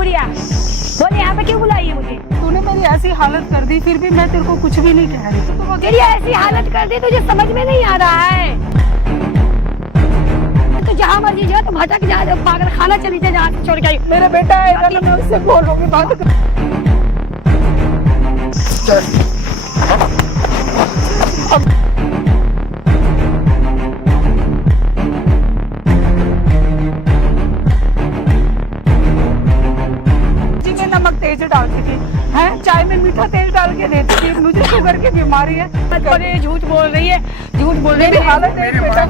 गुड़िया बोल, यहाँ पे क्यों बुलाई है मुझे? तूने मेरी ऐसी हालत कर दी, फिर भी मैं तेरे को कुछ भी नहीं कह रही। तेरी ऐसी हालत कर दी तुझे समझ में नहीं आ रहा है। तो जहाँ मर्जी जाओ तुम भटक जा, पागल खाना चली जा जहाँ से छोड़ के आई। मेरा बेटा है, मैं उससे बोलूंगी बात। नमक तेज डालती थी, है चाय में मीठा तेल डाल के देती थी। मुझे शुगर की बीमारी है। अरे झूठ बोल रही है, झूठ बोल रही है। हालत है बेटा।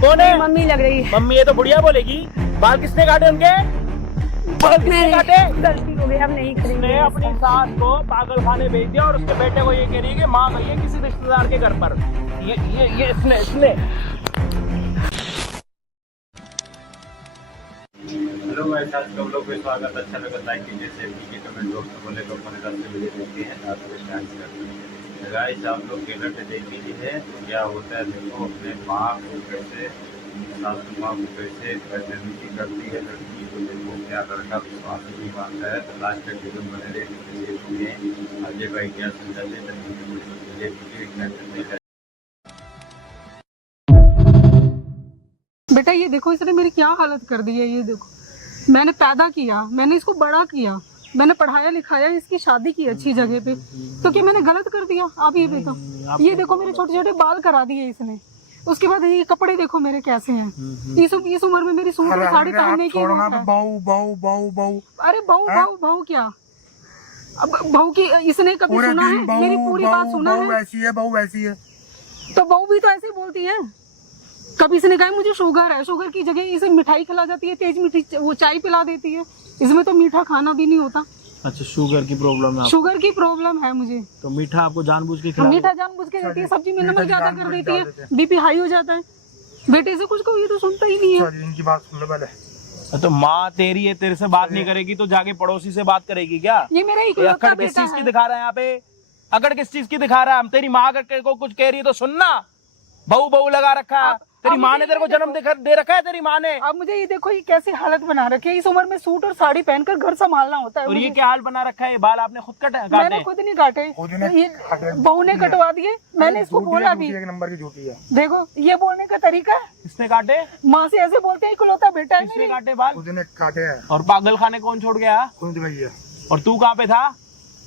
कौन है? मम्मी लग रही है। मम्मी? ये तो बुढ़िया बोलेगी। बाल किसने काटे उनके? बाल किसने काटे? गलती हो गई, अब नहीं करेंगे। उसने अपनी सास को पागल खाने भेज दिया और उसके बेटे को ये कह रही है कि माँ गई है किसी रिश्तेदार के घर पर। ये इसने हेलो भाई साथ सब लोग को स्वागत। अच्छा लगा लाइक कीजिए, शेयर कीजिए, कमेंट बॉक्स में बोले तो अपने तरफ से वीडियो देखते हैं आप लोग स्टार्ट करते हैं। गाइस आप लोग ट्रेलर से देख लीजिए क्या होता है। देखो अपने माँ को कैसे, सासू माँ को कैसे बदतमीजी करती है लड़की को। देखो क्या लड़का विश्वास नहीं मानता है। तो लास्ट तक वीडियो बने रहे अजय भाई क्या समझाते हैं। बेटा ये देखो इसने मेरी क्या हालत कर दी है। ये देखो मैंने पैदा किया, मैंने इसको बड़ा किया, मैंने पढ़ाया लिखाया, इसकी शादी की अच्छी जगह पे, तो क्या मैंने गलत कर दिया? आप ये देखो, ये देखो मेरे छोटे छोटे बाल करा दिए इसने। उसके बाद ये कपड़े देखो मेरे कैसे हैं। इस उम्र में मेरी सूट और साड़ी पहनने की बहू बहू बहू बहू। अरे बहू बहू बहू क्या? अब बहू की इसने कभी सुना है? मेरी पूरी बात सुना है? ऐसी है बहू, ऐसी है तो बहू भी तो ऐसे बोलती है। कभी इसने कहा मुझे शुगर है, शुगर की जगह इसे मिठाई खिला जाती है, तेज मीठी वो चाय पिला देती है। इसमें तो मीठा खाना भी नहीं होता। अच्छा शुगर की प्रॉब्लम है? शुगर की प्रॉब्लम है मुझे। तो मीठा आपको जानबूझ के खिला? मीठा जानबूझ के देती है, सब्जी में नमक ज्यादा कर देती है, बीपी हाई हो जाता है। बेटे से कुछ कहो ये तो सुनता ही नहीं है। इनकी बात सुन लो पहले। तो माँ तेरी है, तेरे से बात नहीं करेगी तो जाके पड़ोसी से बात करेगी क्या? ये मेरा इकलौता किस बेटा चीज की है। दिखा रहा है यहाँ पे? अकड़ किस चीज की दिखा रहा है? हम तेरी माँ अगर को कुछ कह रही है तो सुनना। बहू बहू लगा रखा है। तेरी माँ ने तेरे को जन्म दे रखा है। तेरी माँ ने। अब मुझे ये देखो ये कैसी हालत बना रखी है। इस उम्र में सूट और साड़ी पहनकर घर संभालना होता है। और ये क्या हाल बना रखा है? ये बाल आपने खुद काटे? मैंने खुद नहीं काटे, ये बहू ने कटवा दिए। मैंने इसको बोला भी एक नंबर की झूठी है। देखो ये बोलने का तरीका है। किसने काटे? माँ से ऐसे बोलते हैं इकलौता बेटा है। किसने काटे बाल? खुद ने काटे हैं। और पागल खाने कौन छोड़ गया? खुद गई है। और तू कहाँ पे था?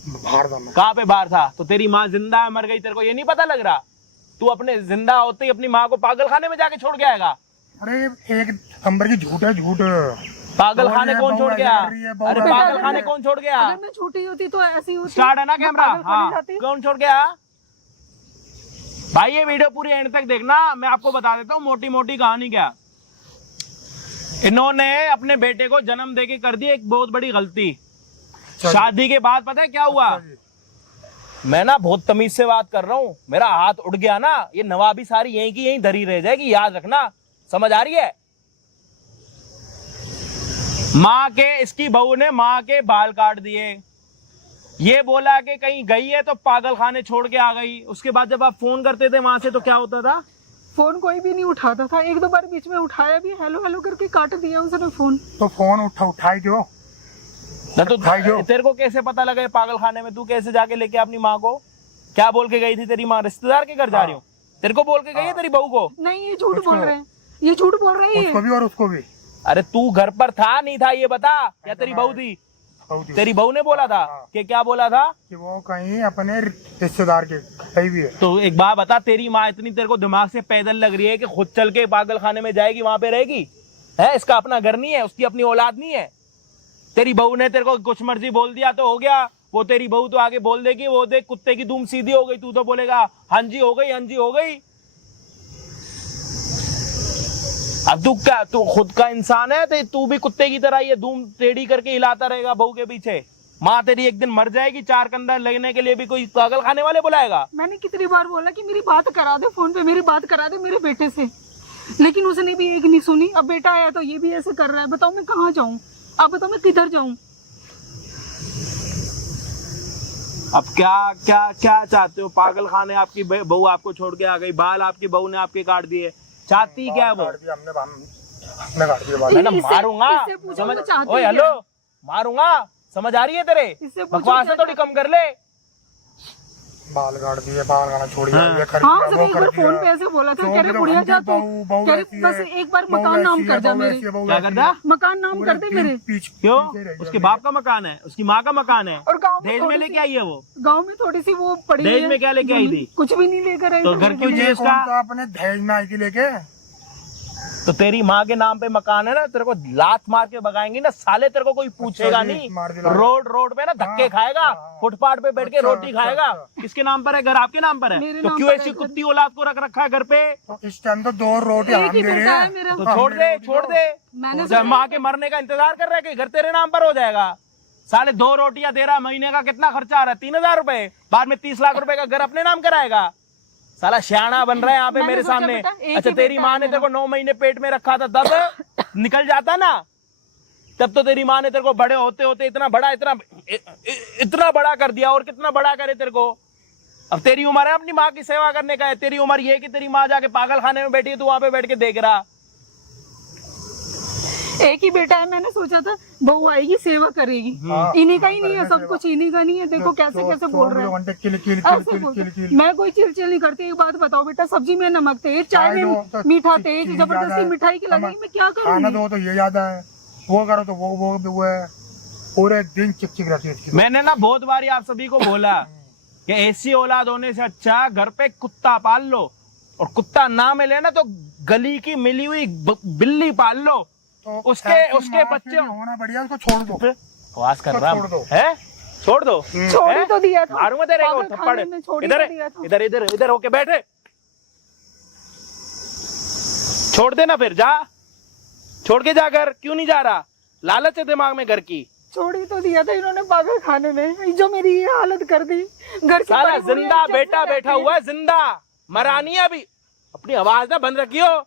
बाहर था मैं। कहाँ पे बाहर था? तो तेरी माँ जिंदा है मर गई तेरे को ये नहीं पता लग रहा? तू अपने जिंदा होते ही अपनी माँ को पागल खाने में जाके छोड़ के आएगा? अरे एक नंबर की झूठ है, झूठ। पागल खाने कौन छोड़ गया? अरे पागल खाने कौन छोड़ गया? अगर मैं छोटी होती तो ऐसी होती। स्टार्ट है ना कैमरा? हाँ कौन छोड़ गया? भाई ये वीडियो पूरी एंड तक देखना। मैं आपको बता देता हूँ मोटी मोटी कहानी क्या। इन्होंने अपने बेटे को जन्म देके कर दी एक बहुत बड़ी गलती। शादी के बाद पता है क्या हुआ? मैं ना बहुत तमीज से बात कर रहा हूँ। मेरा हाथ उठ गया ना, ये नवाबी सारी यहीं की यहीं धरी रह जाएगी, याद रखना। समझ आ रही है? माँ के, इसकी बहू ने माँ के बाल काट दिए। ये बोला कि कहीं गई है तो पागल खाने छोड़ के आ गई। उसके बाद जब आप फोन करते थे वहां से तो क्या होता था? फोन कोई भी नहीं उठाता था। एक दो बार बीच में उठाया भी, हेलो हेलो करके काट दिया उसने फोन। तो फोन उठाई क्यों? तो तेरे को कैसे पता लगा पागल खाने में? तू कैसे जाके लेके अपनी माँ को? क्या बोल के गई थी तेरी माँ? रिश्तेदार के घर जा रही हूँ? तेरे को बोल के गई है तेरी बहू को? नहीं ये झूठ बोल रहे हैं, ये झूठ बोल रही है। उसको भी और उसको भी। अरे तू घर पर था नहीं था ये बता, या तेरी बहू थी? तेरी बहू ने बोला था कि क्या बोला था? कि वो कहीं अपने रिश्तेदार के कहीं भी है। तो एक बात बता, तेरी माँ इतनी तेरे को दिमाग से पैदल लग रही है कि खुद चल के पागल खाने में जाएगी, वहां पे रहेगी? है इसका अपना घर नहीं है? उसकी अपनी औलाद नहीं है? तेरी बहू ने तेरे को कुछ मर्जी बोल दिया तो हो गया। वो तेरी बहू तो आगे बोल देगी, वो देख कुत्ते की दूम सीधी हो गई, तू तो बोलेगा हाँ जी हो गई, हाँ जी हो गई। अब तू क्या, तू खुद का इंसान है तो तू भी कुत्ते की तरह ये धूम टेढ़ी करके हिलाता रहेगा बहू के पीछे। माँ तेरी एक दिन मर जाएगी, चार कंधा लगने के लिए भी कोई पागल खाने वाले बुलाएगा? मैंने कितनी बार बोला कि मेरी बात करा दे, फोन पे मेरी बात करा दे मेरे बेटे से, लेकिन उसने भी एक नहीं सुनी। अब बेटा आया तो ये भी ऐसे कर रहा है। बताओ मैं कहाँ जाऊँ? आप बताओ मैं किधर जाऊँ? अब क्या क्या क्या चाहते हो? पागल खाने आपकी बहू आपको छोड़ के आ गई, बाल आपकी बहू ने आपके काट दिए, चाहती क्या है वो? काट दिया हमने काट दिया बाल। मैं ना इससे- मारूंगा, इससे पूछो समझ? वो चाहती ओए क्या हेलो, है? मारूंगा, समझ आ रही है तेरे? इससे पूछो बकवास क्या थोड़ी कम कर ले। बाल काट दिए, बाल काटना छोड़ दिया, हाँ। ये कर हाँ दिया, उसने वो एक कर बार फोन दिया। पे ऐसे बोला था, तो कह रहे फिर बुढ़िया हमने जा तू, बहू कह रहे ऐसी बस है, एक बार बहू मकान नाम ऐसी कर है, जा बहू मेरे, ऐसी है, बहू क्या ऐसी करता? है। मकान नाम पूरे कर दे दिन मेरे। पीछे क्यों? रह गया उसके मेरे। बाप का मकान है, उसकी माँ का मकान है, और गाँव में दहेज में थोड़ी लेके सी- आई है वो। गाँव में थोड़ी सी वो पड़ी दहेज है में क्या लेके आई थी? कुछ भी नहीं लेकर आई तो थी। घर क्यों ये चाहिए कौन इसका? सा अपने दहेज में आई थी लेके? तो तेरी माँ के नाम पे मकान है ना, तेरे को लात मार के भगाएंगी ना साले, तेरे को कोई पूछेगा जी, नहीं। मार दिला। रोड पे ना धक्के हाँ, खाएगा, हाँ। फुटपाथ पे बैठ के अच्छा, रोटी अच्छा, खाएगा। अच्छा। किसके नाम पर है? घर आपके नाम पर है। मेरे तो नाम क्यों पर ऐसी है घर। कुत्ती औलाद को रख रखा है घर पे? तो इस टाइम तो 2 रोटी हम एक ही दे रहे बेटा है हैं। मेरा। तो छोड़ दे, छोड़ दे। मैंने जब माँ के मरने का इंतजार कर रहा है कि घर तेरे नाम पर हो जाएगा। साले 2 रोटियां दे रहा, महीने का कितना खर्चा आ रहा है? 3000 रुपए, बाद में 30 लाख रुपए का घर अपने नाम कराएगा। साला श्याना बन रहा है यहाँ पे मैंने मेरे सोचा सामने। बेटा, एक ही अच्छा तेरी बेटा माँ है ने तेरे मेरा। को 9 महीने पेट में रखा था, तब निकल जाता ना, तब तो तेरी माँ ने तेरे को बड़े होते होते इतना बड़ा कर दिया। और कितना बड़ा करे तेरे को? अब तेरी उम्र है अपनी माँ की सेवा करने का है। तेरी उम्र ये है कि तेरी माँ जाके पागल खाने में बैठी है, तू वहां पे बैठ के देख रहा। एक ही बेटा है, मैंने सोचा था बहू आएगी सेवा करेगी। हाँ, इन्हीं का ही नहीं है, सब सेवा। कुछ इन्हीं का नहीं है। देखो कैसे कैसे बोल रहे हैं। घंटे किल किल ऐसे किल किल बोलते किल हैं। किल। मैं कोई चिलचिल नहीं करती। एक बात बताओ बेटा, सब्जी में नमक तेज, चाय में तो मीठा चीनी तेज, ज्यादा जबरदस्ती है। मिठाई खिलाएगी, मैं क्या खाना करूंगी? दो तो ये ज्यादा है, वो करो तो वो है। पूरे दिन चिक चिक रहती है इसकी। मैंने ना बहुत बारी आप सभी को बोला कि ऐसी औलाद होने से अच्छा घर पे कुत्ता पाल लो, और कुत्ता ना मिले ना तो गली की मिली हुई बिल्ली पाल लो। तो उसके ऐसी माँ बच्चे से होना बढ़िया, उसको छोड़ दो। बकवास कर तो रहा छोड़ दो। है, छोड़ दो। छोड़ ही तो दिया था। मारूंगा तेरे को पागल थप्पड़। खाने में छोड़ ही इधर तो दिया था। इधर इधर इधर होके बैठे, छोड़ देना फिर, जा छोड़ के जा घर। क्यों नहीं जा रहा? लालच है दिमाग में घर की। छोड़ ही तो दिया था इन्होंने पागल खाने में, जो मेरी ये हालत कर दी। घर की साला बड़ी बुढ़िया जिंदा कैसे बेटा रहती बैठा है? हुआ है, जिंदा, मरानी है अभी। अपनी आवाज ना बंद रखियो।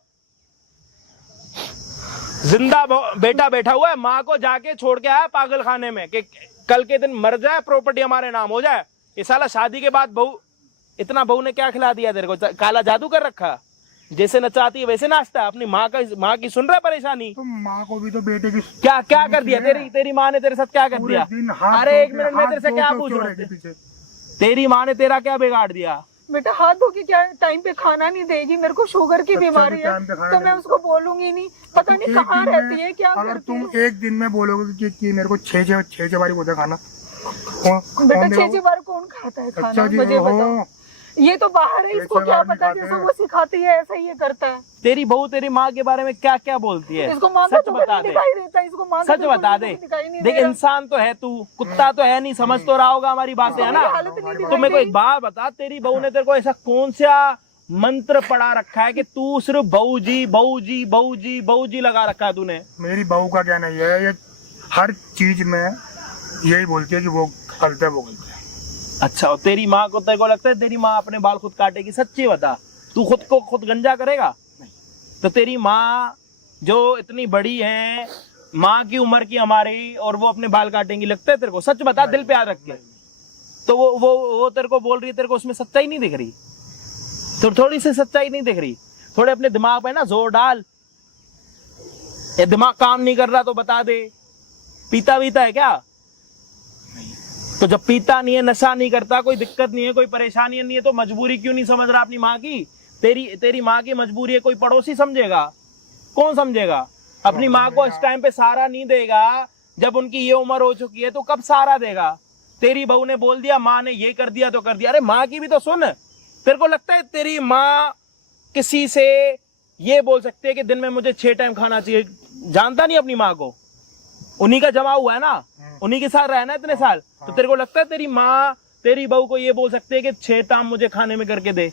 जिंदा बेटा बैठा हुआ है, माँ को जाके छोड़ के आया पागल खाने में कि कल के दिन मर जाए, प्रॉपर्टी हमारे नाम हो जाए। ये साला शादी के बाद बहू, इतना बहू ने क्या खिला दिया तेरे को? काला जादू कर रखा। जैसे नचाती है वैसे नाचता है। अपनी माँ की सुन रहा है परेशानी? तो माँ को भी तो बेटे की क्या क्या कर दिया तेरी माँ ने तेरे साथ? क्या कर पूरे दिया? दिन हाथ अरे धो एक के- मिनट में हाथ तेरे से धो क्या के पूछ क्यों रहा रहेगी हूँ? पीछे? तेरी माँ ने तेरा क्या बिगाड़ दिया? बेटा हाथ धो के क्या टाइम पे खाना नहीं देगी? मेरे को शुगर की अच्छा, बीमारी है, टाइम पे खाना तो मैं नहीं उसको बोलूंगी नहीं। पता नहीं एक कहाँ दिन रहती में- है, क्या अगर करती तुम है। एक दिन में बोलोगे कि मेरे को छह बारी बोलते खाना, बेटा 6 बार कौन खाता है खाना? अच्छा जी, मुझे ओहो। बताओ। ये तो बाहर है, इसको 6 क्या बार नहीं पता? खाते जैसा हैं। वो सिखाती है ऐसा ही ये करता है। तेरी बहू तेरी माँ के बारे में क्या क्या बोलती है? इसको माँ का सच तो बता नहीं दे, दिखाई देता, इसको माँ का सच तो बता बिल्कुल दे। दिखाई नहीं देख दे रहा। इंसान तो है तू, कुत्ता तो है नहीं। समझ तो रहा होगा हमारी बातें, है ना? मेरी हालत नहीं तो दिखाई मेरे को दे एक बात बता, तेरी बहू ने तेरे को ऐसा कौन सा मंत्र पढ़ा रखा है कि तू सिर्फ बहू जी बहू जी बहू जी बहू जी लगा रखा है तूने? मेरी बहू का क्या नहीं है, ये हर चीज में यही बोलती है कि वो गलत है, वो गलत है। अच्छा, और तेरी माँ को तेरे को लगता है तेरी माँ अपने बाल खुद काटेगी? सच्ची बता, तू खुद को खुद गंजा करेगा? तो तेरी माँ जो इतनी बड़ी है, माँ की उम्र की हमारी, और वो अपने बाल काटेंगी, लगता है तेरे को? सच बता, दिल पे याद रख के। तो वो तेरे को बोल रही है, तेरे को उसमें सच्चाई नहीं दिख रही? तो थोड़ी सी सच्चाई नहीं दिख रही? थोड़े अपने दिमाग पे ना जोर डाल। ये दिमाग काम नहीं कर रहा तो बता दे। पीता वीता है क्या? तो जब पीता नहीं है, नशा नहीं करता, कोई दिक्कत नहीं है, कोई परेशानी नहीं है, तो मजबूरी क्यों नहीं समझ रहा अपनी माँ की? तेरी माँ की मजबूरी है, कोई पड़ोसी समझेगा? कौन समझेगा? अपनी माँ को इस टाइम पे सहारा नहीं देगा, जब उनकी ये उम्र हो चुकी है तो कब सहारा देगा? तेरी बहू ने बोल दिया, माँ ने ये कर दिया तो कर दिया। अरे माँ की भी तो सुन। तेरे को लगता है तेरी माँ किसी से ये बोल सकती है कि दिन में मुझे 6 टाइम खाना चाहिए? जानता नहीं अपनी माँ को, उन्हीं का जमा हुआ है ना, उन्हीं के साथ रहना इतने साल। तो तेरे को लगता है तेरी माँ तेरी बहू को ये बोल सकती है कि 6 टाइम मुझे खाने में करके दे?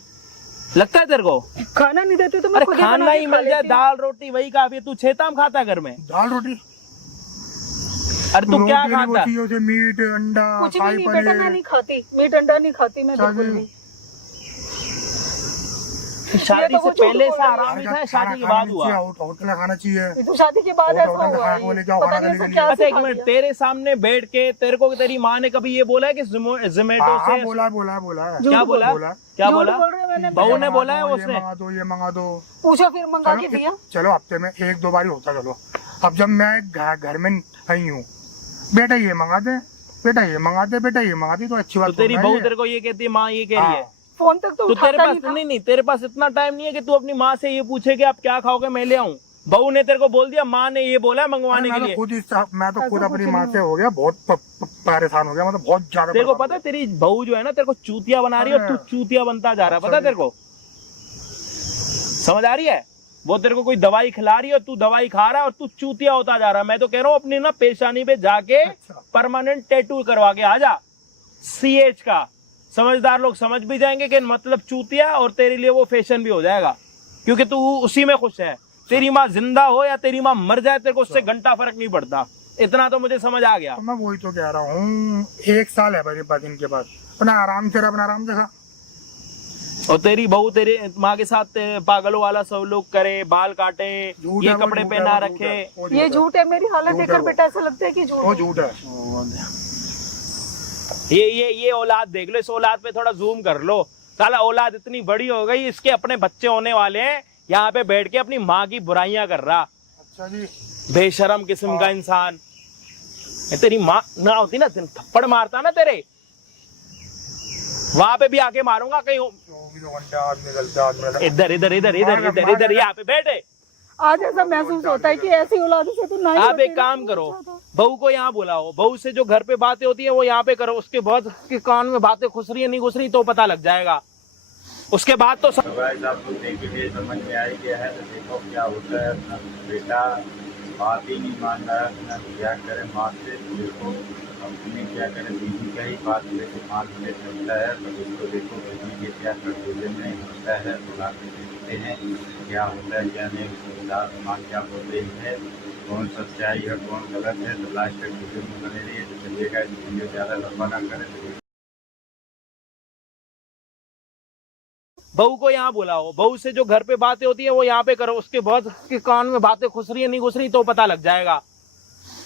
लगता है तेरे को? खाना नहीं देते तो मैं अरे खुद ही खाना बना के ही खा मिल जाए, लेती हूँ। दाल रोटी वही काफी है। तू 6 टाइम खाता है घर में? दाल रोटी? अरे तू क्या रोटी नहीं खाता? होती है, उसे मीट अंडा कुछ भी शाही नहीं बेटा, मैं पनीर। नहीं खाती मीट अंडा, नहीं खाती मैं अच्छा बिल्कुल जी। भी। शादी से पहले से आराम अरे ही था, खाना शादी के खाना बाद नहीं हुआ। चाहिए, होटल में खाना चाहिए। ये तो शादी के बाद होटल ऐसा में हुआ खाना है। को ले जाओ, पता खाना नहीं के ऐसा लिए क्या अच्छा एक सिखा मिनट, दिया। तेरे सामने बैठ के तेरे को तेरी माँ ने कभी ये बोला है कि जोमेटो हाँ से बोला है। क्या बोला क्या झूठ बोला? बोल रहे हैं मैंने। बहू ने ये बोला है मंगा दो, उसने? ये मंगा दो। पूछो फिर मंगा के दिया। चलो हफ्ते में 1-2 बार ही होता, चलो। अब जब मैं घर में नहीं हूँ, बेटा ये मंगा दे, बेटा ये मंगा दे, बेटा ये मंगा दे, तो अच्छी तो बात तेरी थोड़ी ना बहू है। तेरे को ये कहती है, माँ ये कह रही है। हाँ। फोन तक तो तो तेरे उठाता पास नहीं था। नहीं तेरे पास इतना टाइम नहीं है कि तू अपनी माँ से ये पूछे कि आप क्या खाओगे, मैं ले आऊं। बहू ने तेरे को बोल दिया, माँ ने ये बोला है मंगवाने के लिए। मैं तो खुद ऐसा अपनी कुछ माँ नहीं से हो गया, बहुत परेशान हो गया, मतलब बहुत ज्यादा। तेरे को पता है तेरी बहू जो है ना तेरे को चूतिया बना रही है और तू चूतिया बनता जा रहा है, पता है तेरे को? समझ आ रही है? वो तेरे को कोई दवाई खिला रही है और तू दवाई खा रहा है और तू चूतिया होता जा रहा है। मैं तो कह रहा हूँ अपनी ना पेशानी पे जाके परमानेंट टैटू करवा के आ जा, CH का। समझदार लोग समझ भी जाएंगे कि मतलब चूतिया, और तेरे लिए वो फैशन भी हो जाएगा, क्योंकि तू उसी में खुश है। तेरी माँ जिंदा हो या तेरी माँ मर जाए, तेरे को उससे घंटा फर्क नहीं पड़ता। इतना तो मुझे समझ आ गया। तो मैं वही तो कह रहा हूँ, 1 साल है मेरे पास इनके पास, अपना आराम से अपना आराम से खा। और तेरी बहू तेरे माँ के साथ पागलों वाला सब लोग करे, बाल काटे, झूठ ये है, वो कपड़े झूठ पहना है, वो रखे। झूठ ये झूठ है। मेरी हालत झूठ है देखकर वो। बेटा ऐसा लगता है कि झूठ वो है। झूठ है। ये औलाद देख लो, इस औलाद पे थोड़ा जूम कर लो। साला औलाद इतनी बड़ी हो गई, इसके अपने बच्चे होने वाले हैं, यहाँ पे बैठ के अपनी माँ की बुराइयां कर रहा। अच्छा जी। बेशरम किस्म का इंसान। तेरी माँ ना होती ना, थप्पड़ मारता ना तेरे, वहां पे भी आके मारूंगा कहीं। 24 घंटे आदमी गलता आदमी। इधर इधर इधर इधर इधर इधर यहाँ पे बैठे। आज ऐसा महसूस होता है कि ऐसी औलाद से तो नहीं आप होती एक ना। काम करो, बहू को यहाँ बुलाओ, बहू से जो घर पे बातें होती है वो यहाँ पे करो। उसके बाद उसके कान में बातें घुस रही है नहीं घुस रही तो पता लग जाएगा। उसके बाद तो तो गाइस आप लोग देख के समझ में आ ही गया है। तो देखो क्या होता है, अपना बेटा बात ही नहीं मान रहा है, अपना क्या करे माँ से। देखो अपने क्या करे, दीदी का ही बात लेके मान ले चलता है। तो इसको देखो दीदी के क्या करतूते में होता है, तो आगे देखते हैं क्या होता है क्या नहीं। उसके साथ माँ क्या बोल रही है, कौन सच्चाई है कौन गलत है। तो लास्ट तक वीडियो में बने रहिए। तो चलिएगा इस वीडियो ज़्यादा लंबा ना करें। बहू को यहाँ बुलाओ, बहू से जो घर पे बातें होती है वो यहाँ पे करो। उसके बाद उसके कान में बातें घुस रही है नहीं घुस रही तो पता लग जाएगा।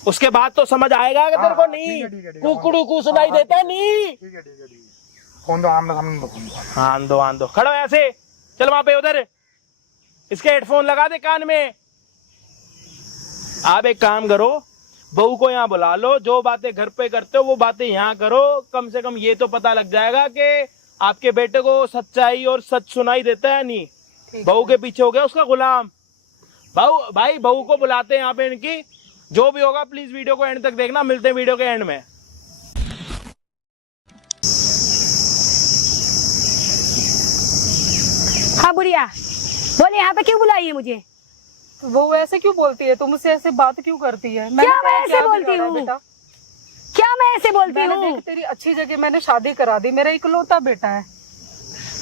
उसके बाद तो समझ आएगा कि तेरे को नहीं कुकड़ू को सुनाई देता है नहीं। ठीक है। फोन दो, आम आन दो खड़ो ऐसे, चल वहां पे उधर इसके हेडफोन लगा दे कान में। आप एक काम करो, बहू को यहाँ बुला लो, जो बातें घर पे करते हो वो बातें यहाँ करो। कम से कम ये तो पता लग जाएगा कि आपके बेटे को सच्चाई और सच सुनाई देता है नहीं। बहू के पीछे हो गया उसका गुलाम। भाई बहू को बुलाते हैं यहाँ पे इनकी। जो भी होगा प्लीज वीडियो को एंड तक देखना। मिलते हैं वीडियो के एंड में। हाँ बुढ़िया बोले, यहाँ पे क्यों बुलाई है मुझे? वो ऐसे क्यों बोलती है, तुम मुझसे ऐसे बात क्यों करती है? मैंने क्या मैं तेरा ऐसे बोलती बिगाड़ा हूँ? बेटा? क्या मैं ऐसे बोलती मैंने हूँ? देख तेरी अच्छी जगह मैंने शादी करा दी, मेरा इकलौता बेटा है।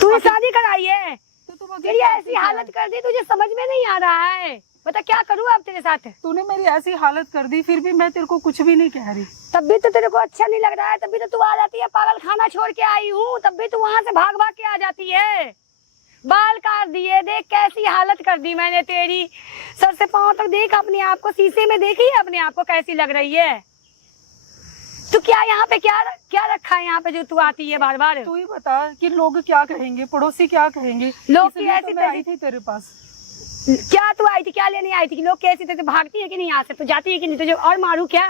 तूने शादी कराई है तो तुम तेरी ऐसी हालत कर दी, तुझे समझ में नहीं आ रहा है। बता क्या करूँ अब तेरे साथ? तूने मेरी ऐसी हालत कर दी, फिर भी मैं तेरे को कुछ भी नहीं कह रही। तब भी तो तेरे को अच्छा नहीं लग रहा है, तब भी तो तू आ जाती है। पागल खाना छोड़ के आई हूँ, तब भी तू वहाँ से भाग भाग के आ जाती है। बाल काट दिए, देख कैसी हालत कर दी मैंने तेरी। सर से पांव तक देख अपने आप को, शीशे में देखी है अपने आप को कैसी लग रही है। तू क्या यहाँ पे क्या रखा है यहाँ पे जो तू आती है बार बार? तू ही बता कि लोग क्या कहेंगे, पड़ोसी क्या कहेंगे। लोग इसलिए की ऐसी तो मैं आई थी तेरे पास। क्या तू आई थी, क्या लेने आई थी? लोग कैसी तेरे भागती है कि नहीं यहाँ से? तू जाती है कि नहीं? तुझे और मारू क्या?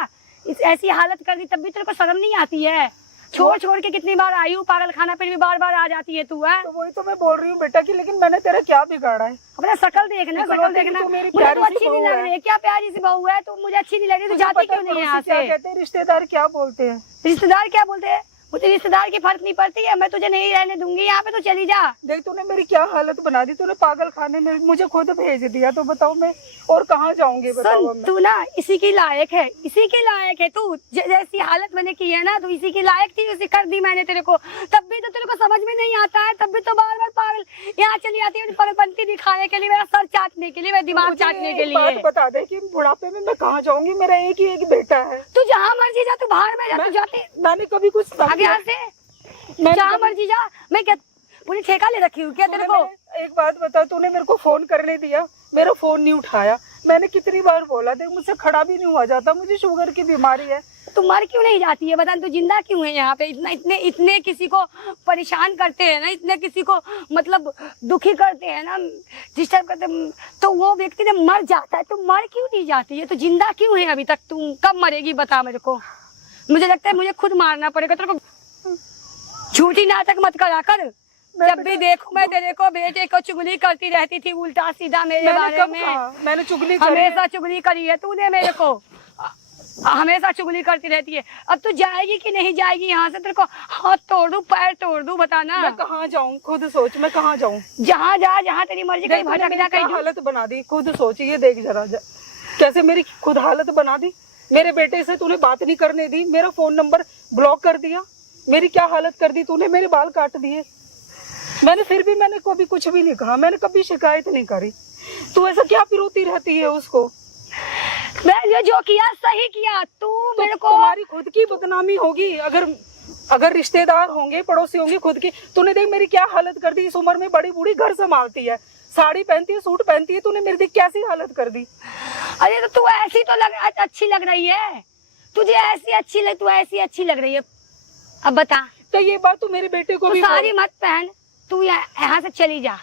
इस ऐसी हालत कर दी तब भी तेरे को शर्म नहीं आती है? छोड़ के कितनी बार आई हूँ पागल खाना, फिर भी बार बार आ जाती है तू। है तो वही तो मैं बोल रही हूँ बेटा कि लेकिन मैंने तेरा क्या बिगाड़ा है? अपना शकल देखना, शकल देखना। तो मेरी मुझे तो प्यारी सी अच्छी नहीं बहू लग है। रही है। क्या प्यारी सी बहू है? तो मुझे अच्छी नहीं लग रही। तू जाती क्यों नहीं है यहाँ क्या से? कहते हैं रिश्तेदार, क्या बोलते हैं? रिश्तेदार क्या बोलते हैं? मुझे रिश्तेदार की फर्क नहीं पड़ती है। मैं तुझे नहीं रहने दूंगी यहाँ पे, तो चली जा। देख तूने मेरी क्या हालत बना दी, तूने पागल खाने में मुझे खुद भेज दिया। तो बताओ मैं और कहाँ जाऊंगी? बताओ सुन, तू ना इसी की लायक है, इसी की लायक है तू। जैसी हालत मैंने की है ना, तू इसी की लायक थी, उसी कर दी मैंने तेरे को। तब भी तो तेरे को समझ में नहीं आता है, तब भी तो बार बार पागल यहाँ चली आती है पागलपंती दिखाने के लिए, मेरा सर चाटने के लिए, मेरा दिमाग चाटने के लिए। बात बता दे कि बुढ़ापे में मैं कहाँ जाऊंगी? मेरा एक ही एक बेटा है। तू जहाँ मर्जी जा, तू बाहर में जा, तू जाती मैंने कभी कुछ आगे यहाँ से जहाँ मर्जी जा। पूरी ठेका ले रखी हूँ क्या तेरे को? एक बात बता, तूने मेरे को फोन करने दिया, मेरा फोन नहीं उठाया। मैंने कितनी बार बोला, देख मुझसे खड़ा भी नहीं हुआ जाता, मुझे शुगर की बीमारी है। तू मर क्यों नहीं जाती है बता, तू जिंदा क्यों है यहाँ पे? इतने किसी को परेशान करते हैं ना, इतने किसी को मतलब दुखी करते हैं ना, डिस्टर्ब करते हैं, तो वो व्यक्ति ने मर जाता है, तो मर क्यों नहीं जाती है? तो जिंदा क्यों है अभी तक? तू कब मरेगी बता मेरे को? मुझे लगता है मुझे खुद मारना पड़ेगा तेरे को। झूठी नाटक मत करा कर। जब भी देखो मैं तेरे को बेटे को चुगली करती रहती थी उल्टा सीधा मेरे बारे में। मैंने चुगली करी? हमेशा चुगली करी है तूने मेरे को, हमेशा चुगली करती रहती है। अब तू जाएगी कि नहीं जाएगी यहाँ से? तेरे को हाथ तोड़ दूं, पैर तोड़ दूं, बताना। मैं कहाँ जाऊँ? खुद सोच, मैं कहाँ जाऊँ? जहाँ जा, जहाँ तेरी मर्जी। कहीं भटक जा, कहीं हालत बना दी, खुद सोच, ये देख जरा कैसे मेरी खुद हालत बना दी। मेरे बेटे से तूने बात नहीं करने दी, मेरा फोन नंबर ब्लॉक कर दिया, मेरी क्या हालत कर दी तूने, मेरे बाल काट दिए। मैंने फिर भी मैंने कभी कुछ भी नहीं कहा, मैंने कभी शिकायत नहीं करी। तू ऐसा क्या पिरोती रहती है उसको? मैं जो किया सही किया। तू मेरे को, तुम्हारी खुद की बदनामी होगी। अगर रिश्तेदार होंगे, पड़ोसी होंगे, खुद की। तूने देख मेरी क्या हालत कर दी। इस उम्र में बड़ी बूढ़ी घर संभालती है, साड़ी पहनती है, सूट पहनती है, तूने मेरी देख कैसी हालत कर दी। अरे तो तू ऐसी तो अच्छी लग रही है, तुझे ऐसी अच्छी लग, तू ऐसी अच्छी लग रही है। अब बता, तो ये बात तू मेरे बेटे को भी साड़ी मत पहन, तू यहाँ से चली जा।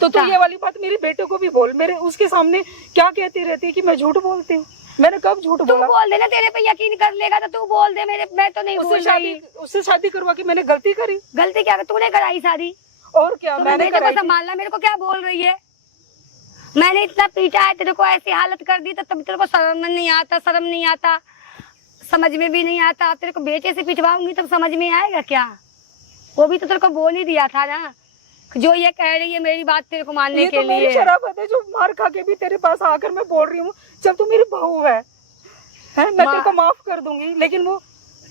तो तू ये वाली बात मेरे बेटे को भी बोल। मेरे उसके सामने क्या कहती रहती है कि मैं झूठ बोलती हूँ? मैंने कब झूठ बोला? तू बोल दे ना, तेरे पे यकीन कर लेगा तो तू बोल दे। मैं तो नहीं बोल रही। उससे शादी करवा के मैंने गलती करी? गलती क्या? तूने कराई शादी और क्या? मैंने बेटे को संभालना। मेरे को क्या बोल रही है? मैंने इतना पीटा है तेरे को, ऐसी हालत कर दी, तो तब तेरे को शर्म नहीं आता, शर्म नहीं आता, समझ में भी नहीं आता। अब तेरे को बेटे से पिटवाऊंगी तब समझ में आएगा क्या? वो भी तो तेरे को बोल ही दिया था ना, जो ये कह रही है मेरी बात तेरे को मानने के लिए। मेरी शराफत है जो मार खा के भी तेरे पास आकर मैं बोल रही हूँ, जब तू मेरी बहू है मैं तेरे को माफ कर दूंगी। लेकिन वो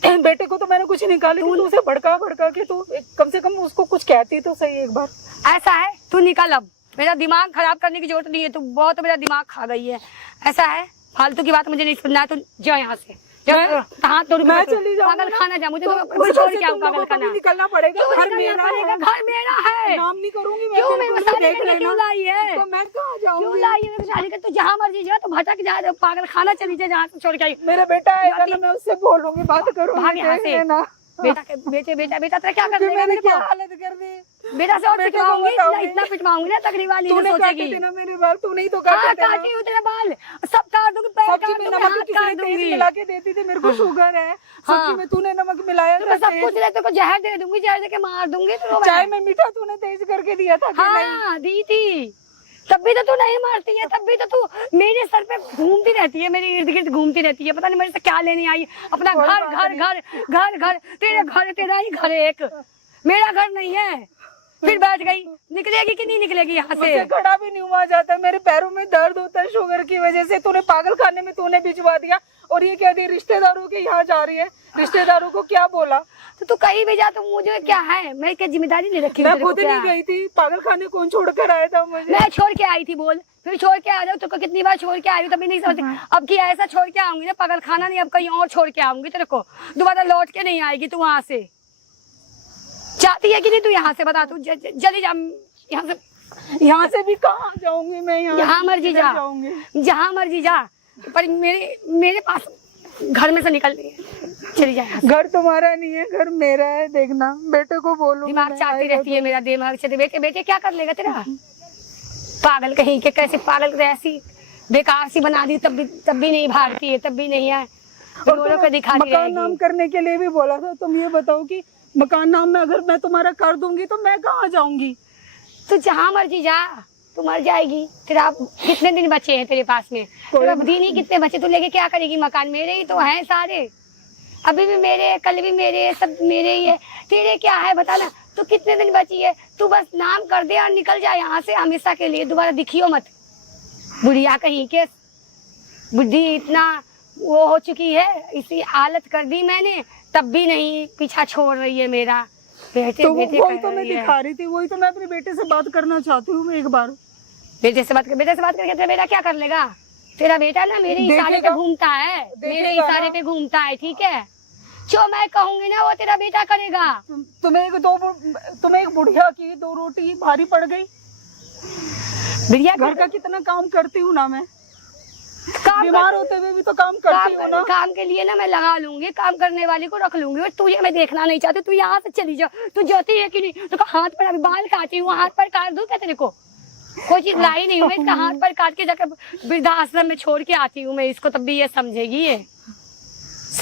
बेटे को तो मैंने कुछ निकाली, तू उसे भड़का के तू कम से कम उसको कुछ कहती तो सही एक बार। ऐसा है, तू निकल अब, मेरा दिमाग खराब करने की जरूरत नहीं है। तू बहुत मेरा दिमाग खा गई है। ऐसा है, फालतू की बात मुझे नहीं सुनना है। तू जा यहाँ से, मैं चली जाऊँ, पागल खाना जा। मुझे छोड़ के पागल खाना निकलना पड़ेगा। घर मेरा है, घर मेरा है, नाम नहीं करूंगी मैं। क्यों मेरे साथ क्यों लाई है? तो मैं कहाँ जाऊंगी? क्यों लाई है? तू जहाँ मर्जी जा, तू भटक जा, पागल खाना चली जा, जहाँ छोड़ के आई। मेरा बेटा आएगा ना, मैं उससे बोलूंगी, बात करूंगी। भाग यहाँ से ना। बेटा तेरा क्या कर देगा? मैंने क्या हालत कर दी बेटा से और पिटवाऊंगी ना, इतना पिटवाऊंगी ना तकलीफ वाली सोचेगी। मेरे बाल तू नहीं तो काटी हूँ तेरा बाल, सब काट दूंगी, पैर काट दूंगी, हाथ काट दूंगी। मिला के देती थी, मेरे को शुगर है, सब्जी में तूने नमक मिलाया था, सब कुछ तेरे को जहर दे दूंगी, जहर दे के मार दूंगी। चाय में मीठा तूने तेज करके दिया था कि नहीं? दी थी, तब भी तो तू नहीं मारती है, तब भी तो तू मेरे सर पे घूमती रहती है, मेरे इर्द गिर्द घूमती रहती है। पता नहीं मेरे से क्या लेने आई। अपना घर घर घर घर घर तेरे घर, तेरा ही घर है एक, मेरा घर नहीं है। फिर बैठ गई, निकलेगी कि नहीं निकलेगी यहाँ से? खड़ा भी नहीं हुआ जाता, मेरे पैरों में दर्द होता है शुगर की वजह से। तूने पागल खाने में तूने भिजवा दिया और ये कह दी रिश्तेदारों के यहाँ जा रही है। रिश्तेदारों को क्या बोला? तो तू कहीं भी जा, तो मुझे क्या है, मैं क्या जिम्मेदारी नहीं रखी? मैं खुद नहीं गई थी पागल खाने, कौन छोड़ कर आया था मुझे? मैं छोड़ के आई थी, बोल फिर छोड़ के आ जाओ। तो कितनी बार छोड़ के आई हूँ, तभी नहीं समझती। अब की ऐसा छोड़ के आऊंगी ना पागल खाना नहीं, अब कहीं और छोड़ के आऊंगी तेरे को, दोबारा लौट के नहीं आएगी तू वहां से। चाहती है कि नहीं तू यहाँ से? बता, तू जल्दी जा यहाँ से। यहाँ से भी कहाँ जाऊंगी मैं? जहाँ मर्जी जा, जहाँ मर्जी जा, पर मेरे पास घर में से निकल रही है, चली जाए। घर तुम्हारा नहीं है, घर मेरा है, देखना। बेटे को बोलूं, दिमाग चाहती रहती है मेरा, दिमाग से। बेटे क्या कर लेगा तेरा? पागल कहीं के, कैसे पागल ऐसी बेकार सी बना दी, तब भी नहीं भागती है, तब भी नहीं है। मकान नाम करने के लिए भी बोला था। तुम ये बताओ कि मकान नाम में अगर मैं तुम्हारा कर दूंगी तो मैं कहाँ जाऊंगी? तू जहाँ मर्जी जा, तू मर जाएगी। तेरा कितने दिन बचे हैं तेरे पास में? तेरा दिन ही कितने बचे? तू लेके क्या करेगी? मकान मेरे ही तो हैं सारे, अभी भी मेरे, कल भी मेरे, सब मेरे ही है। तेरे क्या है बताना? तू कितने दिन बची है? तू बस नाम कर दे और निकल जाए यहाँ से हमेशा के लिए, दोबारा दिखियो मत। बुढ़िया कहीं के, बुद्धि इतना वो हो चुकी है, इसी हालत कर दी मैंने, तब भी नहीं पीछा छोड़ रही है मेरा। बेटे तो बेटे वही तो मैं दिखा रही थी, वही तो मैं अपने बेटे से बात करना चाहती हूँ एक बार। बेटे से बात करके तेरा बेटा क्या कर लेगा? तेरा बेटा ना मेरे इशारे पे घूमता है, मेरे इशारे पे घूमता है, ठीक है? जो मैं कहूंगी ना वो तेरा बेटा करेगा। तुम्हें एक बुढ़िया की 2 रोटी भारी पड़ गई। बिटिया घर का कितना काम करती हूँ ना मैं, काम बीमार होते हुए भी तो काम करती हूँ ना। काम के लिए ना मैं लगा लूंगी, काम करने वाली को रख लूंगी। और तुझे मैं देखना नहीं चाहती, तू यहाँ से चली जा। तू जाती है कि नहीं? तो हाथ पर अभी बाल काटी हूँ, हाथ पर काट दूं क्या तेरे को? कोई चीज लाई नहीं हूँ मैं, इसका हाथ पर काट के जाकर वृद्धाश्रम में छोड़ के आती हूँ मैं इसको, तब भी ये समझेगी। ये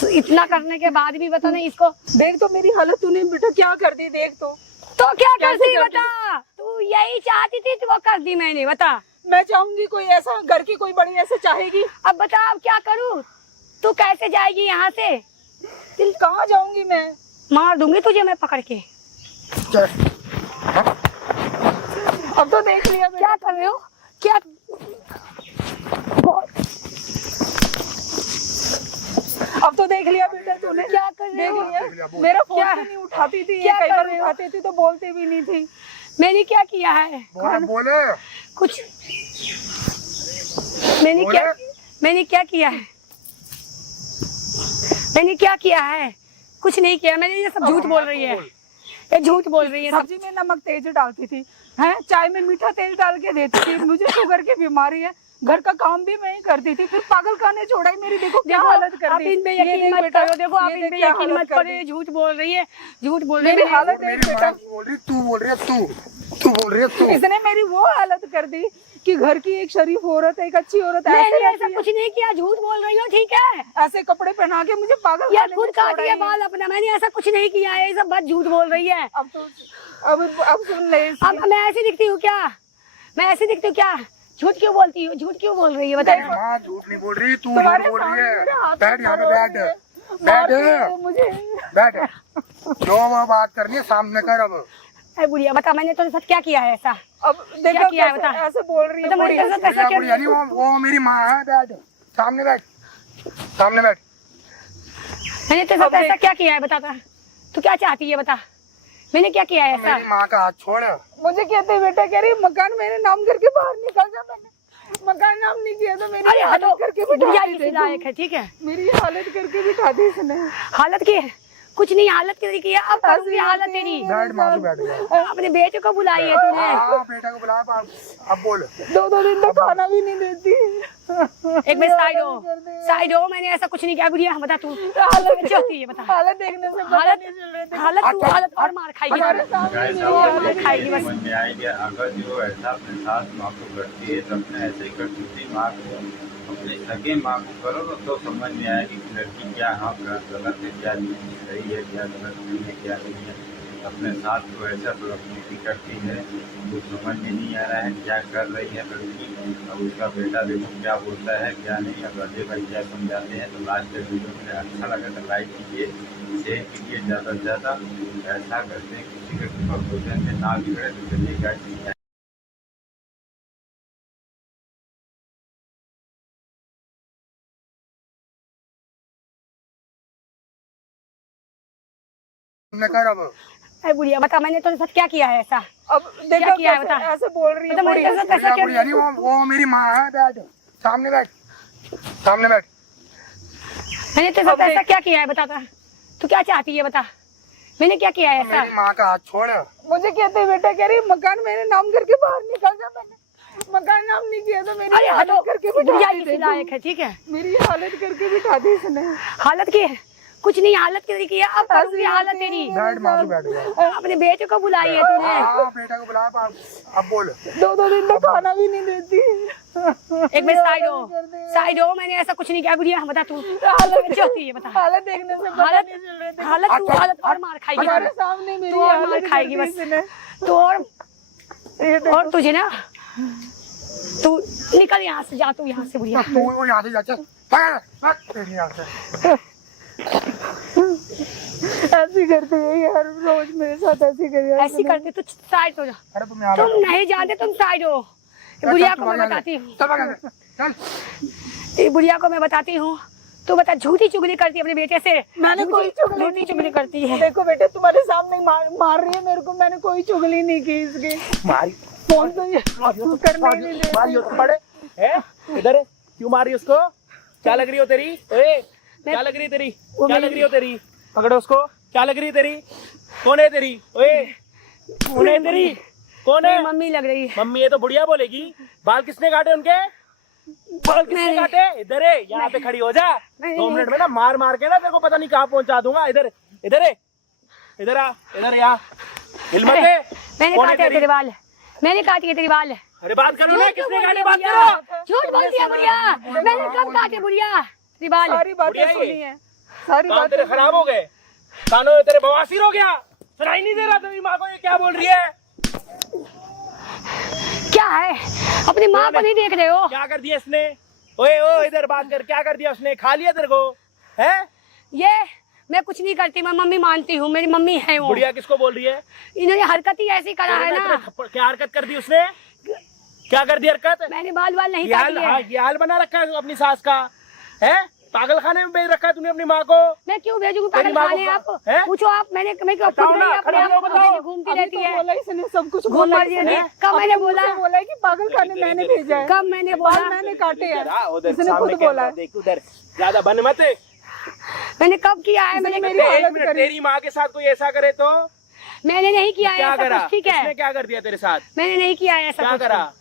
इतना करने के बाद भी बता नहीं इसको। देख तो मेरी हालत तूने बेटा क्या कर दी, देख तो क्या कर दी बता? तू यही चाहती थी तो वो कर दी मैंने, बता। मैं चाहूंगी कोई ऐसा घर की कोई बड़ी ऐसे चाहेगी। अब बता अब क्या करूँ? तू कैसे जाएगी यहाँ से? दिल कहाँ जाऊंगी मैं? मार दूंगी तुझे मैं पकड़ के। अब तो देख लिया क्या कर रहे हो? क्या अब तो देख लिया बेटा तूने, क्या कर रहे देख हो? लिया। मेरा फोन भी नहीं उठाती थी, क्या कई कर बार रहे हो? उठाती थी तो बोलते भी नहीं थी। मैंने क्या किया है? बोले कुछ मैंने क्या किया है? मैंने क्या किया है? कुछ नहीं किया मैंने। ये सब झूठ बोल रही है, ये झूठ बोल रही है। सब्जी में नमक तेज डालती थी, हैं चाय में मीठा तेल डाल के देती थी। मुझे शुगर की बीमारी है, घर का काम भी मैं ही करती थी। फिर पागल खाने छोड़ा, मेरी देखो क्या हालत कर आप दी। इन पे यकीन मत करो। देखो आप इन पे यकीन मत करो, ये झूठ बोल रही है, झूठ बोल रही है। मेरी हालत देख मेरी बेटा, माँ बोल रही, तू बोल रही है, तू बोल रही है तू। इसने मेरी वो हालत कर दी कि घर की एक शरीफ औरत, एक अच्छी औरत मैंने ऐसे ऐसा कुछ नहीं किया, झूठ बोल रही हो, ठीक है? ऐसे कपड़े पहना के मुझे पागल ये खाने खुद में काटी छोड़ा है बाल अपना, मैंने ऐसा कुछ नहीं किया है। ये सब बात झूठ बोल रही है। अब तो अब सुन ले इसकी। अब मैं ऐसी दिखती हूँ क्या? मैं ऐसी दिखती हूँ क्या? झूठ क्यों बोलती हूँ? झूठ क्यों बोल रही है बता? माँ झूठ नहीं बोल रही, तू तुम्हारे झूठ बोल रही सामने मेरे है। हाथ बैठ यहाँ पे, बैठ मारती बैठ है मुझे। बैठ। जो वो बात करनी है सामने कर। अब अरे बुढ़िया बता, मैंने तेरे साथ क्या किया है ऐसा? अब देखो किया है कैसे बता? ऐसे बोल रही है बता, मैंने तेरे साथ ऐसा क्या? यानी वो मेरी माँ है। बैठ सामने, बैठ सामने, बैठ। मैंने तेरे साथ ऐसा क्या किया है बता? तू क्या चाहती है बता? मैंने क्या किया है ऐसा? मेरी माँ का हाथ छोड़। मुझे कहते बेटा कह रही मकान मेरे नाम करके बाहर निकल जा। मैंने मकान नाम नहीं किया तो मेरी अरे हालत हटो, करके बुढ़िया बिठा दी। इसी लायक है, ठीक है? मेरी हालत करके बिठा दी इसने। हालत की है? कुछ नहीं, हालत की की है। अब करूंगी हालत तेरी। बैठ माँ, तू बैठ। अपने बेटे को बुलाई है तूने। हाँ बेटा को बुला। अब बोल। 2 दिन तक खाना भी नहीं देती। एक मिनट साइड हो, मैंने ऐसा कुछ नहीं किया। बुढ़िया बता तू क्या होती है बता? हालत देखने से पता हालत नहीं चल रहे थे। हालत और मार खाएगी। हमारे गाइस आप खाएगी बस। समझ में आएगा। अगर जो ऐसा अपने साथ माँ को करती है तो अपने ऐसे ही करती थी माँ को, अपने सगे माँ को करो तो समझ में आएगी कि लड़की क्या हाँ गलत है, क्या नहीं सही है, क्या गलत नहीं है, क्या नहीं है। अपने साथ को ऐसा बदतमीजी करती है, वो समझ में नहीं आ रहा है क्या कर रही है लड़की। अब उसका बेटा देखो क्या बोलता है क्या नहीं। अब अजय भाई क्या समझाते हैं। तो लास्ट तक वीडियो मुझे अच्छा लगा तो लाइक कीजिए, शेयर कीजिए ज़्यादा से ज़्यादा। ऐसा करते हैं किसी के भोजन में ना बिगड़े तो चलिए गाइस। कर। अब अरे बुढ़िया बता, मैंने तेरे साथ क्या किया है ऐसा? अब देखो क्या किया है कैसे बता? ऐसे बोल रही है बता, मैंने तेरे साथ ऐसा क्या? यानी वो मेरी माँ है। बैठ सामने, बैठ सामने, बैठ। मैंने तेरे साथ ऐसा क्या किया है बता? तू क्या चाहती है बता? मैंने क्या किया है ऐसा? मेरी माँ का हाथ छोड़। मुझे कहते बेटा कह रही मकान मेरे नाम करके बाहर निकल जा। मैंने मकान नाम नहीं किया तो मेरी अरे हटो, हालत करके बिठा बुढ़िया दी। इसी लायक है, ठीक है? मेरी हालत करके बिठा दी इसने। हालत की है? कुछ नहीं, हालत की है। अब करूंगी हालत तेरी। बैठ माँ, तू बैठ। अपने बेटे को बुलाई है तूने। हाँ बेटा को बुला। अब बोल। 2 दिन तक खाना भी नहीं देती। एक मिनट साइड हो, मैंने ऐसा कुछ नहीं किया। बुढ़िया बता तू क्या होती है बता? हालत देखने से पता नहीं चल रहे थे। हालत और मार खाएगी। हमारे सामने मेरी तू और मार हालत खाएगी कर दी बस। इसने। तो और तुझे ना, तू निकल यहाँ से, जा तू यहाँ से बुढ़िया। तू वो यहाँ से जा, चल भाग तेरी यहाँ से। ऐसी करती है यार, रोज मेरे साथ ऐसी करिए। ऐसी करते तू साइड हो जा। अरे तुम यहाँ तुम नहीं जानते, तुम साइड हो। ये बुढ़िया को मैं बताती हूँ। चल। ये बुढ़िया को मैं बताती हूँ। तू बता, झूठी चुगली करती है अपने बेटे से। मैंने कोई चुगली झूठी चुगली करती है। देखो बेटे तुम्हारे सामने मार रही है मेरे को। मैंने कोई चुगली नहीं की इसकी। मारी फोन तो ये करने ही नहीं देती। पड़े है इधर है, क्यों मारी उसको? क्या लग रही हो तेरी? क्या लग रही है तेरी? क्या लग रही हो तेरी? पकड़ो उसको। क्या लग रही है तेरी? कौन है तेरी? ओए कौन है तेरी? कौन है? मेरी मम्मी लग रही है। मम्मी है तो बुढ़िया बोलेगी। बाल किसने काटे उनके? बाल किसने काटे? इधर है, यहाँ पे खड़ी हो जा। 2 मिनट में ना मार मार के ना तेरे को पता नहीं कहाँ पहुंचा दूंगा। इधर इधर है, इधर आ, इधर यहाँ हिम्मत है। मैंने कौन है काटे तेरी? तेरे बाल, मैंने काटी है तेरी बाल। अरे बात करो ना, किसने काटे? बात बुढ़िया, करो। झूठ बोलती है बुढ़िया। मैंने कब काटे बुढ़िया तेरी बाल? सारी बातें बुढ़िया ये। सुनी है, सारी कान बातें तेरे खराब हो गए, कानों में तेरे बवासीर हो गया। सुनाई नहीं दे रहा तेरी माँ को ये क्या बोल रही है? क्या है? अपनी माँ को नहीं देख रहे हो? क्या कर दिया इसने? ओए ओ इधर बात कर, क्या कर दिया उसने? खा लिया तेरे को? है ये मैं कुछ नहीं करती, मैं मम्मी मानती हूँ, मेरी मम्मी है वो। बुढ़िया किसको बोल रही है? इन्होंने हरकत ही ऐसी करा है ना। क्या हरकत कर दी उसने? क्या कर दी हरकत? मैंने बाल बाल नहीं ये हाल, काटे हाँ, हैं। ये हाल बना रखा है अपनी सास का, है? पागल खाने में भेज रखा है तूने अपनी माँ को। मैं क्यों भेजूंगी तेरी पागल माँ को खाने? आप हैं? पूछो आप। मैं क्यों बताओ ना, अपने खड़े आप हो, को बताओ। घूमती घूमती अभी रहती तो है। बोला इसने, सब कुछ घूम बोला मर्जी इसने। है। कब मैंने बोला? बोला है कि पागल खाने मैंने भेजा है, कब मैंने बाल बोला? मैंने काटे हैं, इधर आ, उधर इसने सामने खुद कैमरा बोला है। देख, उधर ज्यादा बन मत। मैंने कब किया है? इसने मैंने मेरी एक हालत मिनट, करी। तेरी माँ के साथ कोई ऐसा करे तो मैंने नहीं किया है क्या ऐसा करा? कुछ, ठीक इसने है? क्या कर दिया तेरे साथ? मैंने नहीं किया है ऐसा क्या कुछ। करा?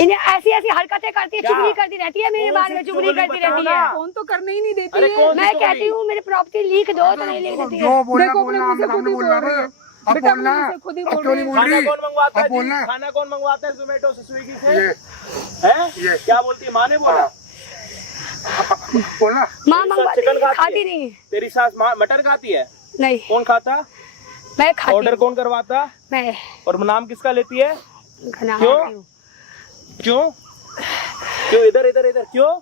इन्हें ऐसी ऐसी हरकतें करती है, क्या? चुगली करती रहती है मेरे कौन बारे सी में, चुगली चुगली करती बताओ रहती ना। है। फोन तो करने ही नहीं देती अरे है। कौन सी मैं चुगली? कहती हूँ मेरी प्रॉपर्टी लिख दो तो नहीं लिख देती है। जो बोलना देखो अपने बोलना, मुंह से हम खुद ही बोल बोल रहे रही है। हैं। अब बेटा बोलना, अपने मुंह से खुद ही अब बोल क्यों रही नहीं है। बोल खाना रही? कौन मंगवाता है अब बोलना। जी? खाना कौन मंगवाता है जोमेटो से, स्विगी से? ये हैं? ये। क्या बोलती है? माँ ने बोला? बोलना। माँ तेरी सास मंगवाती चिकन है, खाती खाती है? नहीं है। तेरी सास मटन खाती है? नहीं, कौन खाता? मैं खाती ऑर्डर हूँ। कौन करवाता? मैं और नाम किसका लेती है? खाना क्यों? खाती हूँ। क्यों क्यों? इधर इधर इधर क्यों?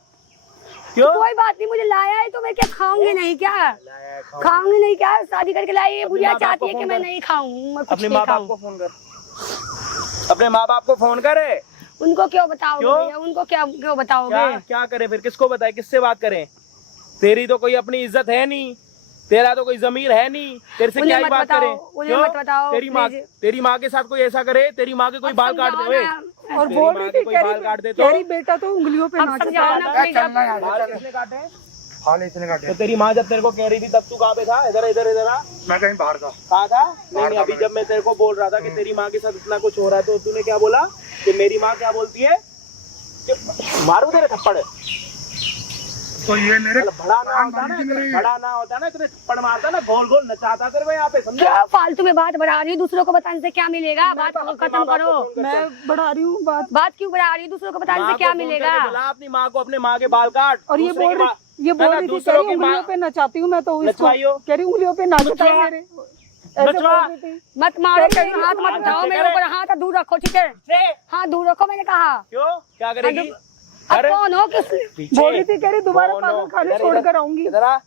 क्यों? कोई बात नहीं, मुझे लाया है तो मैं क्या खाऊंगी नहीं? क्या खाऊंगी नहीं? क्या शादी करके लाई है? बुढ़िया माँ बाप चाहती को है कि फोन मैं कर। नहीं खाऊं, मैं कुछ अपने नहीं माँ बाप खाऊं। को फोन कर, अपने माँ बाप को फोन करे। उनको क्यों बताओगे क्यों? भैया? उनको क्या क्यों बताओगे? क्या क्या करे फिर? किसको बताए? किससे बात करें? तेरी तो कोई अपनी इज्जत है नहीं, तेरा तो कोई जमीर है नहीं, तेरे से उन्हें क्या ही मत बात बताओ, करें? उन्हें मत बताओ, प्लीज। तेरी माँ के साथ कोई ऐसा करे, तेरी माँ के कोई अब बाल काट समझाओ दे ना। और तेरी बोल माँ रही के थी, कोई कह बाल रही काट दे तो? कह रही बेटा तो उंगलियों पे अब नाचता समझाओ है। ना क्या प्लीज। चल रहा है? बाल किसने काटे? हाल इसने काटे। तो तेरी माँ जब तेरे को कह रही थी तब तू कहाँ पे था? इधर इधर इधर आ। मैं कहीं बाहर था। कहा था? नहीं बाहर था अभी मैं। जब मैं तेरे को बोल रहा था कि तेरी माँ के साथ इतना कुछ हो रहा है तो तूने क्या बोला कि मेरी माँ क्या बोलती है कि मारू तेरे थप्पड़? तो ये मेरे बड़ा ना होता ना, बड़ा ना होता ना, तेरे थप्पड़ मारता ना, गोल गोल नचाता तेरे को यहाँ पे, समझा? क्या फालतू में बात बढ़ा रही है? दूसरों को बताने से क्या मिलेगा? बात खत्म करो। मैं बढ़ा रही हूँ बात। बात क्यों बढ़ा रही है? दूसरों को बताने से क्या मिलेगा? बोला अपनी माँ को, अपने माँ के बाल काट। और ये दूसरे बोल की रही माँ- ये बोल ना, रही थी, कह दूसरों रही की उंगलियों माँ- पे नचाती हूँ मैं तो इसको, नचवाइयो। कह रही उंगलियों पे नाचता है नचवा। मेरे। ऐसे नचवा। बोल रही थी। मत मारो, क्या मेरे हाथ मत उठाओ, मेरे ऊपर हाथ दूर रखो, ठीक है? से, हाँ दूर रखो, मैंने कहा। क्यों? क्या करेगी? अब अरे, कौन हो? किस पीछे। बोल रही थी, कह रही दोबारा कौन पागल हो? खाने इधर, छोड़ इधर। कर आऊंगी। इधर आ। हाथ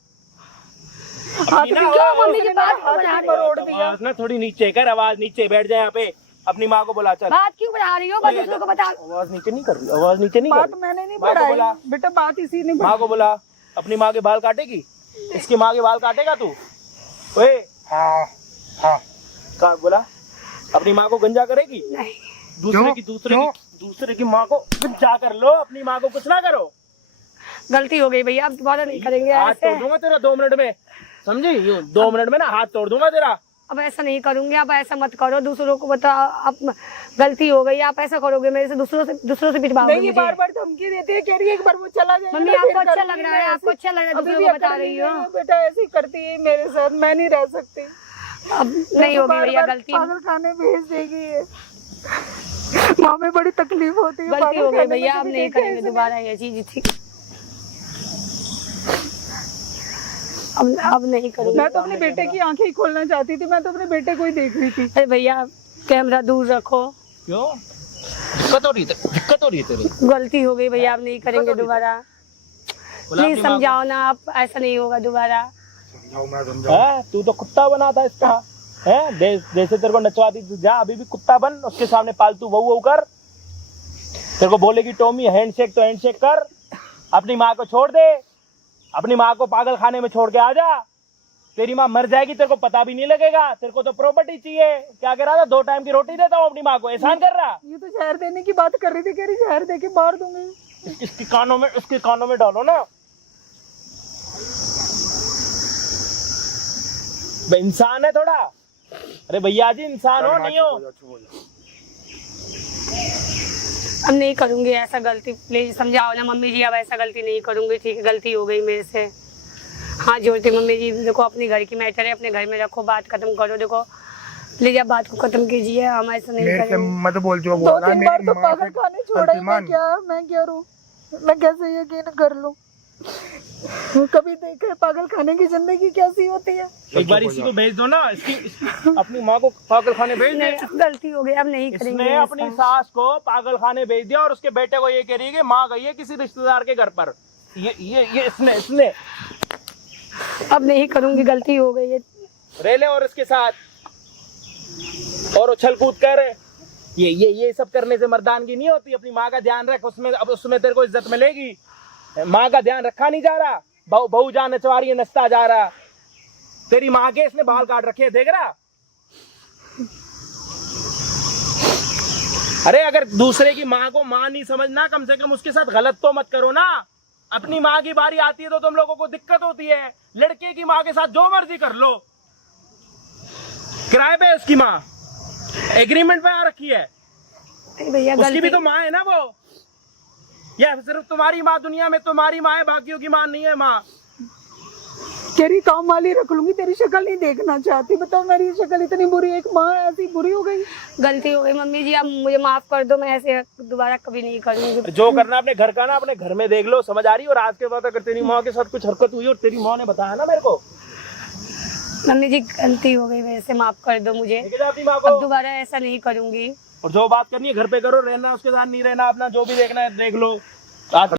ना, भी- वो- मम्मी की बात हाथ बढ़ा भी रही रोड दिया। आवाज ना थोड़ी नीचे कर, आवाज नीचे, बैठ जाए यहाँ पे। अपनी माँ को बुला, चल। बात क्यों बढ़ा रही हो? बस दूसरों को बता। आवाज नीचे नहीं कर रही, आवाज नीचे नहीं कर बात रही। मैंने नहीं माँ को बुला। बढ़ाई बेटा, बात इसी ने माँ बढ़ाई। को बुला। अपनी माँ के बाल काटेगी? इसकी माँ के बाल काटेगा तू? ओए हाँ हाँ। कहा बोला? अपनी माँ को गंजा करेगी? नहीं, दूसरे की माँ को गंजा कर लो, अपनी माँ को कुछ ना करो। गलती हो गई भैया, अब दोबारा नहीं करेंगे हाथ ऐसे। तोड़ दूंगा तेरा 2 मिनट में, समझी? यूं 2 मिनट में ना हाथ तोड़ दूंगा तेरा। अब ऐसा नहीं करूंगी, आप ऐसा मत करो, दूसरों को बताओ। अब गलती हो गई, आप ऐसा करोगे मेरे से, दूसरों से पिटवाओगे नहीं, ये मुझे। बार बार धमकी देती है, कह रही है एक बार वो चला जाए। मम्मी आपको अच्छा लग रहा है? आपको अच्छा लग रहा है? अभी दूसरों भी को अकड़ बता रही हो? बेटा ऐसी करती है मेरे साथ, मैं नहीं रह सकती। अब नहीं होगी भैया बार-बार गलती। पागल खाने भेज देगी ये। माँ में बड़ी तकलीफ होती है। गलती पागल हो गई खाने में भैया, अब कभी नहीं देखा करेंगे इसने। दोबारा ये चीज, ठीक? अब नहीं करूंगी। मैं तो अपने बेटे की आंखें ही खोलना चाहती थी, मैं तो अपने बेटे को ही देख रही थी। अरे भैया कैमरा दूर रखो। क्यों? दिक्कत हो रही है? दिक्कत हो रही है तेरी? गलती हो गई भैया, अब नहीं करेंगे दोबारा। प्लीज समझाओ ना आप, ऐसा नहीं होगा दोबारा। समझाओ, मैं समझाऊं। है तू तो कुत्ता बना था इसका, है? जैसे तेरे को नचवाती थी, जा अभी भी कुत्ता बन, उसके सामने पालतू वहू वहू कर। तेरे को बोलेगी टॉमी हैंडशेक तो हैंडशेक कर। अपनी माँ को छोड़ दे, अपनी माँ को पागल खाने में छोड़ के आ जा। तेरी माँ मर जाएगी, तेरे को पता भी नहीं लगेगा। तेरे को तो प्रॉपर्टी चाहिए। क्या कह रहा था? 2 टाइम की रोटी देता हूँ अपनी माँ को, एहसान कर रहा। ये तो जहर देने की बात कर रही थी, कह रही जहर दे के मार दूंगी। इसके कानों में डालो ना। इंसान है थोड़ा। अरे भैया जी इंसान हो नहीं हो? अब नहीं करूंगी ऐसा गलती, प्लीज समझाओ ना मम्मी जी, अब ऐसा गलती नहीं करूंगी, ठीक है गलती हो गई मेरे से। हाँ जोड़ती मम्मी जी, देखो अपने घर की मैटर है, अपने घर में रखो, बात खत्म करो। देखो प्लीज आप बात को खत्म कीजिए, हम ऐसा नहीं मेरे से करेंगे। मत बोल जो 2-3 बार तो पागल खाने छोड़ा ही, मैं क्या करूं, मैं कैसे यकीन कर लूं। कभी देखे पागल खाने की जिंदगी कैसी होती है। एक बार इसी को भेज दो ना, इसकी अपनी माँ को पागल खाने भेज दे। नहीं गलती हो गई, अब नहीं करेंगे इसने ऐसा। अपनी सास को पागल खाने भेज दिया और उसके बेटे को ये कह रही है कि माँ गई है किसी रिश्तेदार के घर पर। ये इसने अब नहीं करूंगी, गलती हो गई है। रेले और इसके साथ और उछल कूद कर ये सब करने से मर्दानगी नहीं होती। अपनी माँ का ध्यान रख, उसमें अब उसमें तेरे को इज्जत मिलेगी। माँ का ध्यान रखा नहीं जा रहा, बहू जान नचवारी है, नचता जा रहा। तेरी माँ के इसने बाल काट रखे, देख रहा। अरे अगर दूसरे की माँ को माँ नहीं समझना, कम से कम उसके साथ गलत तो मत करो ना। अपनी माँ की बारी आती है तो तुम लोगों को दिक्कत होती है। लड़के की माँ के साथ जो मर्जी कर लो, किराए पे उसकी माँ एग्रीमेंट पे आ रखी है, भैया उसकी गलती भी तो माँ है ना वो। या सिर्फ तुम्हारी माँ दुनिया में तुम्हारी माँ है, बाकियों की माँ नहीं है माँ। तेरी काम वाली रख लूंगी, तेरी शक्ल नहीं देखना चाहती। बताओ मेरी शक्ल इतनी बुरी, एक माँ ऐसी बुरी हो गई। गलती हो गई मम्मी जी, आप मुझे माफ कर दो, मैं ऐसे दोबारा कभी नहीं करूंगी। जो करना अपने घर का ना अपने घर में देख लो, समझ आ रही है। और आज के बाद अगर तेरी माँ के साथ कुछ हरकत हुई और तेरी माँ ने बताया ना मेरे को, मम्मी जी गलती हो गई मेरे से, माफ कर दो मुझे, लेके जा अपनी माँ अब को। दोबारा ऐसा नहीं करूंगी। और जो बात करनी है घर पे करो, रहना उसके साथ नहीं रहना, अपना जो भी देखना है देख लो। आज